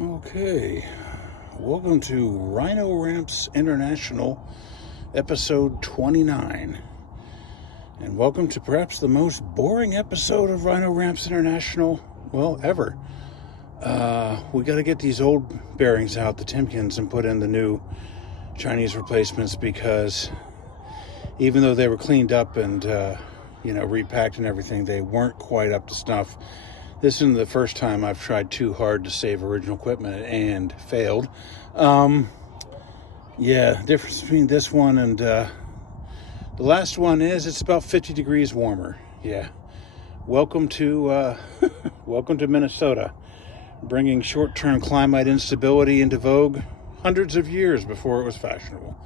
Okay, welcome to Rhino Ramps International, episode 29. And welcome to perhaps the most boring episode of Rhino Ramps International, well, ever. We got to get these old bearings out, the Timkins, and put in the new Chinese replacements because even though they were cleaned up and, repacked and everything, they weren't quite up to snuff. This isn't the first time I've tried too hard to save original equipment and failed. Difference between this one and the last one is it's about 50 degrees warmer. Yeah. Welcome to Minnesota, bringing short-term climate instability into vogue hundreds of years before it was fashionable.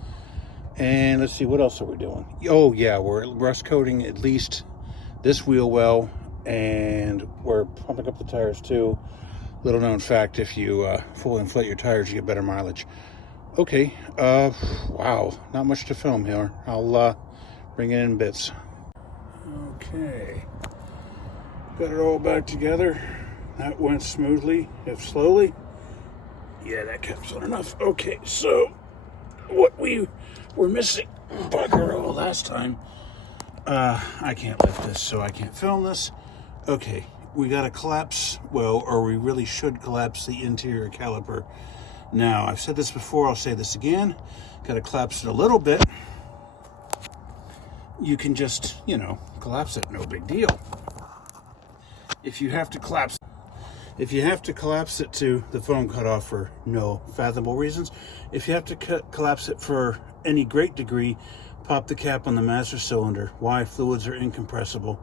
And let's see, what else are we doing? Oh yeah, we're rust coating at least this wheel well. And we're pumping up the tires too. Little known fact, if you fully inflate your tires, you get better mileage. Okay, wow, not much to film here. I'll bring it in bits. Okay, got it all back together. That went smoothly, if slowly. Yeah, that kept on enough. Okay, so what we were missing, bugger all last time. I can't lift this, so I can't film this. Okay, we got to collapse, or we really should collapse the interior caliper. Now, I've said this before, I'll say this again. Got to collapse it a little bit. You can just, collapse it, no big deal. If you have to collapse it to the foam cutoff for no fathomable reasons, if you have to collapse it for any great degree, pop the cap on the master cylinder. Why? Fluids are incompressible.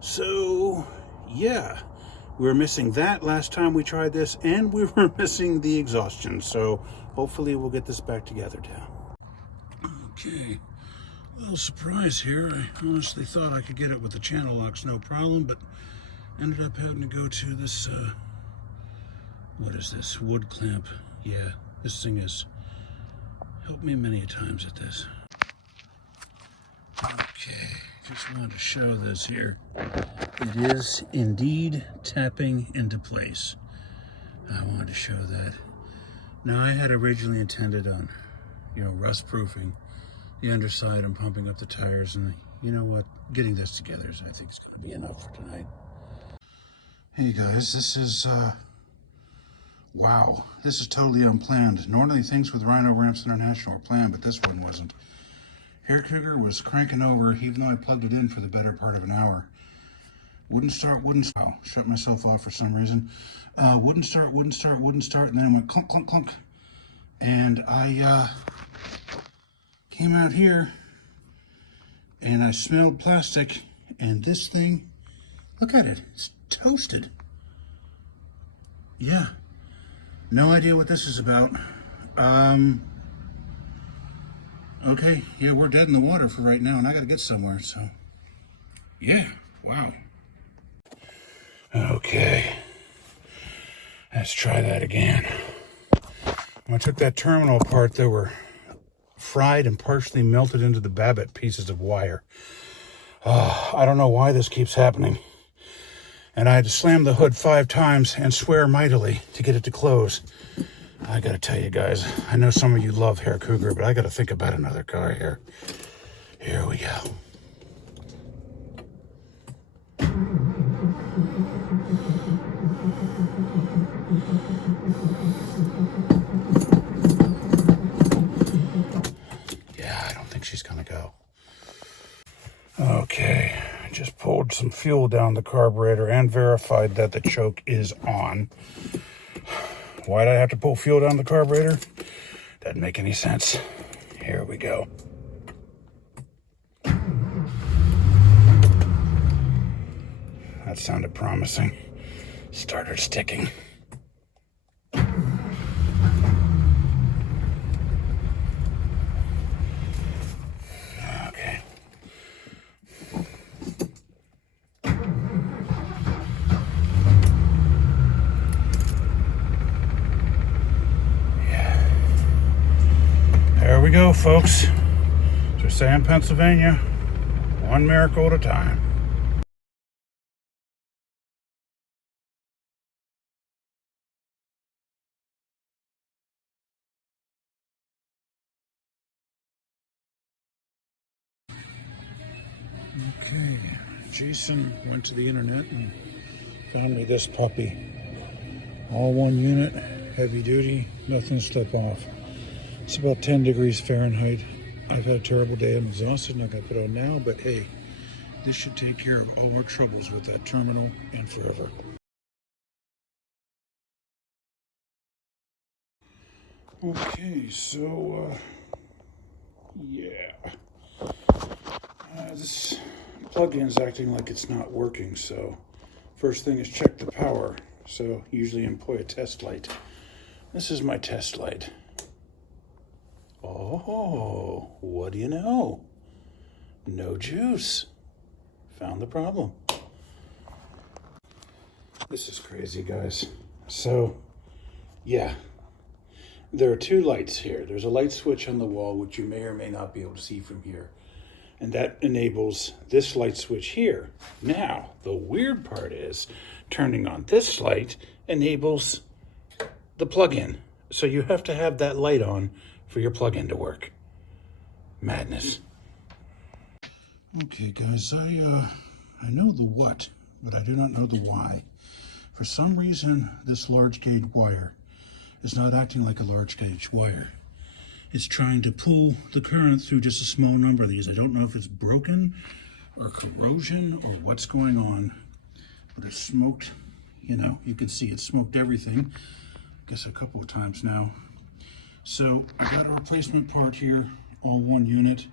So, yeah, we were missing that last time we tried this, and we were missing the exhaustion. So, hopefully we'll get this back together now. Okay, a little surprise here. I honestly thought I could get it with the channel locks, no problem, but ended up having to go to this, what is this, wood clamp. Yeah, this thing has helped me many times at this. Okay, just wanted to show this here. It is indeed tapping into place. I wanted to show that. Now, I had originally intended on, rust proofing the underside and pumping up the tires, and you know what? Getting this together is, I think, is going to be enough for tonight. Hey guys, this is, wow, this is totally unplanned. Normally things with Rhino Ramps International are planned, but this one wasn't. Hair Cougar was cranking over, even though I plugged it in for the better part of an hour. Wouldn't start, oh, shut myself off for some reason. Wouldn't start, and then it went clunk, clunk, clunk. And I came out here, and I smelled plastic, and this thing, look at it, it's toasted. Yeah, no idea what this is about. Okay, yeah, we're dead in the water for right now, and I gotta get somewhere, so. Yeah, wow. Okay, let's try that again. When I took that terminal apart, there were fried and partially melted into the Babbitt pieces of wire. I don't know why this keeps happening. And I had to slam the hood 5 times and swear mightily to get it to close. I gotta tell you guys, I know some of you love Hair Cougar, but I gotta think about another car here. Here we go. Yeah, I don't think she's gonna go. Okay, I just pulled some fuel down the carburetor and verified that the choke is on. Why did I have to pull fuel down the carburetor? Doesn't make any sense. Here we go. That sounded promising. Started sticking. Okay. There we go, folks. Just saying, Pennsylvania, one miracle at a time. Okay, Jason went to the internet and found me this puppy. All one unit, heavy duty, nothing to slip off. It's about 10 degrees Fahrenheit. I've had a terrible day. I'm exhausted and I got to put on now, but hey, this should take care of all our troubles with that terminal and forever. Okay, so, yeah. This plug-in's acting like it's not working, so first thing is check the power. So usually employ a test light. This is my test light. Oh, what do you know? No juice. Found the problem. This is crazy, guys. So, yeah. There are two lights here. There's a light switch on the wall, which you may or may not be able to see from here. And that enables this light switch here. Now, the weird part is turning on this light enables the plug-in. So you have to have that light on for your plug-in to work. Madness. Okay, guys, I know the what, but I do not know the why. For some reason, this large gauge wire is not acting like a large gauge wire. It's trying to pull the current through just a small number of these. I don't know if it's broken or corrosion or what's going on, but it's smoked, you know, you can see it smoked everything. I guess a couple of times now. So I got a replacement part here, all one unit,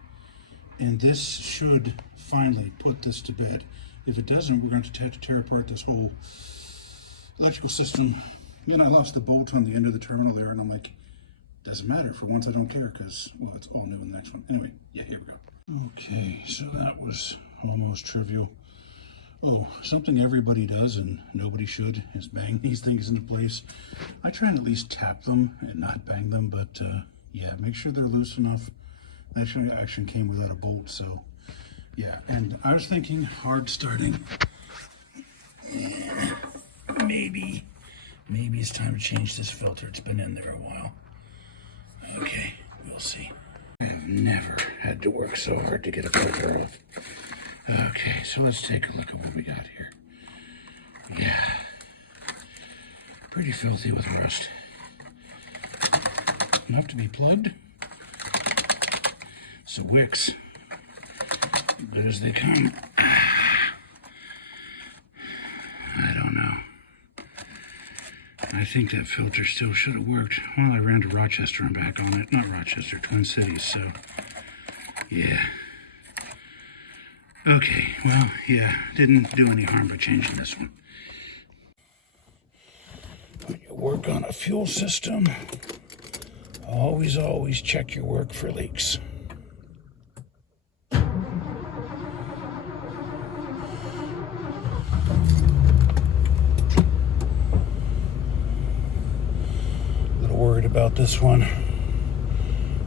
and this should finally put this to bed. If it doesn't, we're going to tear apart this whole electrical system. Then I lost the bolt on the end of the terminal there, and I'm like, doesn't matter. For once, I don't care because, well, it's all new in the next one. Anyway, yeah, here we go. Okay, so that was almost trivial. Oh, something everybody does and nobody should is bang these things into place. I try and at least tap them and not bang them, but yeah, make sure they're loose enough. That actually came without a bolt, so yeah. And I was thinking hard starting. Maybe it's time to change this filter. It's been in there a while. Okay, we'll see. I've never had to work so hard to get a filter off. Okay, so let's take a look at what we got here. Yeah, pretty filthy with rust. Enough to be plugged. So wicks, good as they come. I don't know. I think that filter still should have worked. Well, I ran to Rochester and back on it. Not Rochester, Twin Cities, so yeah. Okay, well, yeah, didn't do any harm by changing this one. When you work on a fuel system, always check your work for leaks. Worried about this one.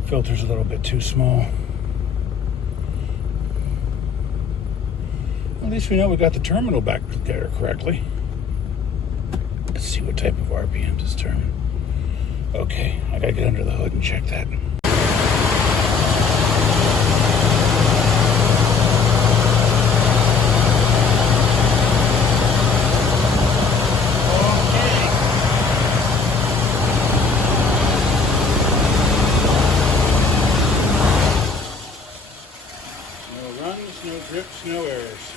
Filter's a little bit too small. At least we know we got the terminal back there correctly. Let's see what type of RPMs it's turning. Okay, I gotta get under the hood and check that. Drips, no errors.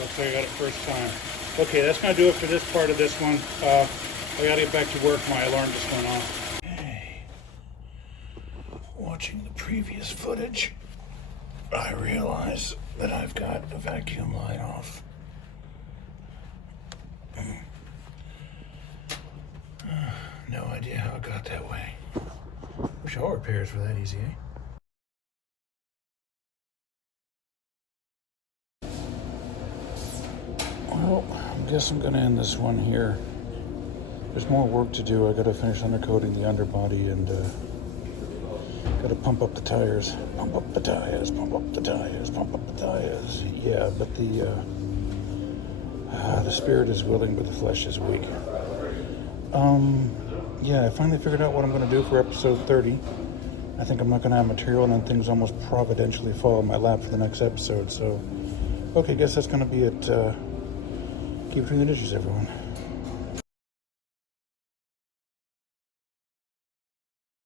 Looks like I got it first time. Okay, that's going to do it for this part of this one. I got to get back to work. My alarm just went off. Hey, watching the previous footage, I realize that I've got a vacuum line off. No idea how it got that way. Wish all repairs were that easy, eh? Well, I guess I'm going to end this one here. There's more work to do. I got to finish undercoating the underbody and got to pump up the tires. Pump up the tires, pump up the tires, pump up the tires. Yeah, but the spirit is willing, but the flesh is weak. Yeah, I finally figured out what I'm going to do for episode 30. I think I'm not going to have material, and then things almost providentially fall in my lap for the next episode. So, okay, guess that's going to be it. Keep between the dishes, everyone.